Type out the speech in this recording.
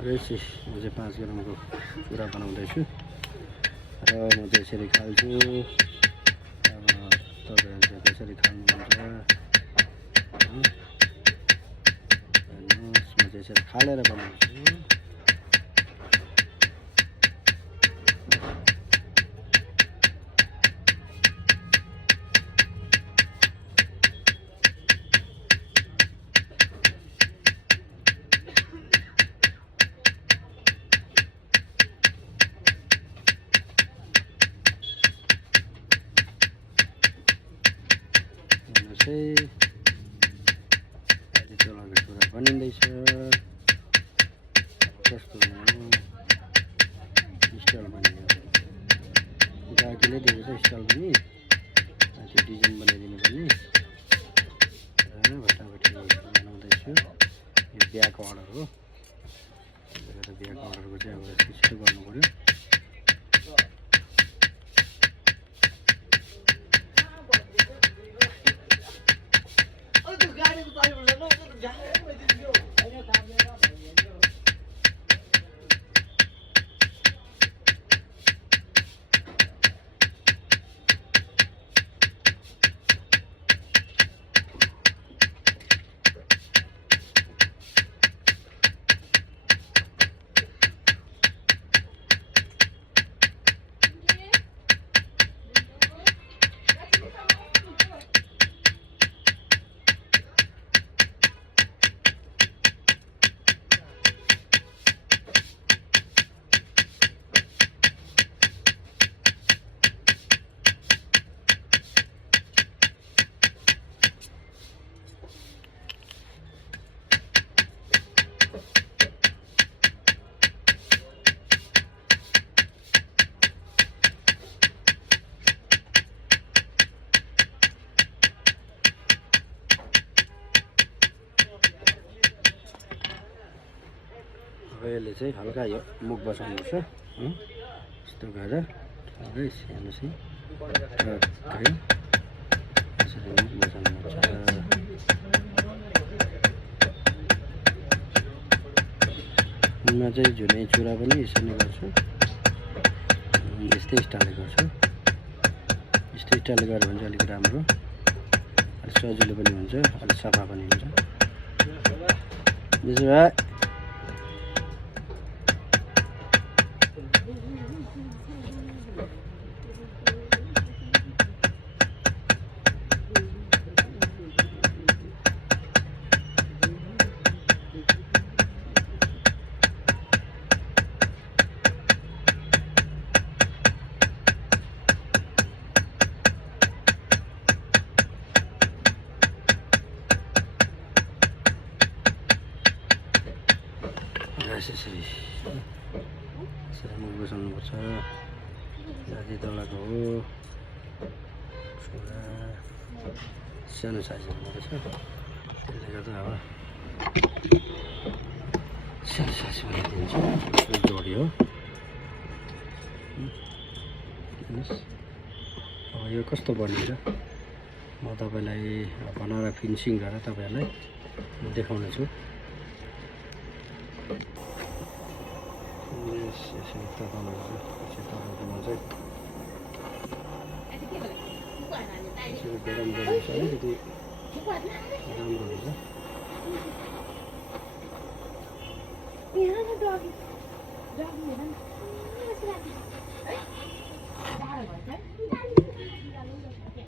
रहेछ म चाहिँ 5 ग्रामको चुरा बनाउँदैछु र म चाहिँ यसरी खाल्छु। अब तपाईँहरू चाहिँ कसरी खानुहुन्छ हेर्नुहोस्, म चाहिँ यसरी खालेर बनाउँछु। अहिले तलको चुरा बनिँदैछ। कस्तो स्टाइल बनियो, गाकीले दिएको छ स्टाइल पनि, त्यो डिजाइन बनाइदिनु पर्ने। भटाभटी बनाउँदैछु। यो बिहाको अर्डर हो, बिहाको अर्डरको चाहिँ अब छिटो गर्नु पर्यो। यसले चाहिँ हल्का यो मुख बसाउनुपर्छ। यस्तो गरेर थोरै हेर्नुहोस् है, यसरी मुख बसाउनुपर्छ। म चाहिँ झुने चुरा पनि यसरी नै गर्छु, यस्तै स्टाइलले गर्छु। यस्तै स्टाइलले गऱ्यो भने चाहिँ अलिक राम्रो, अलिक सजिलो पनि हुन्छ, अलिक सफा पनि हुन्छ। त्यसो भए यसरी मुख बसाउनुपर्छ। जाति तलको हो, चुरा सानो साइजको हुँदो रहेछ, त्यसले गर्दा अब सानो साइज बनाइदिन्छ। जोडी हो। हेर्नुहोस्, अब यो कस्तो बनिन्छ म तपाईँलाई बनाएर फिनिसिङ गरेर तपाईँहरूलाई देखाउने छु। यसरी तताउनुपर्छ। यसरी तताउँदा चाहिँ यसरी गरम गरेपछि अलिकति राम्रो हुन्छ।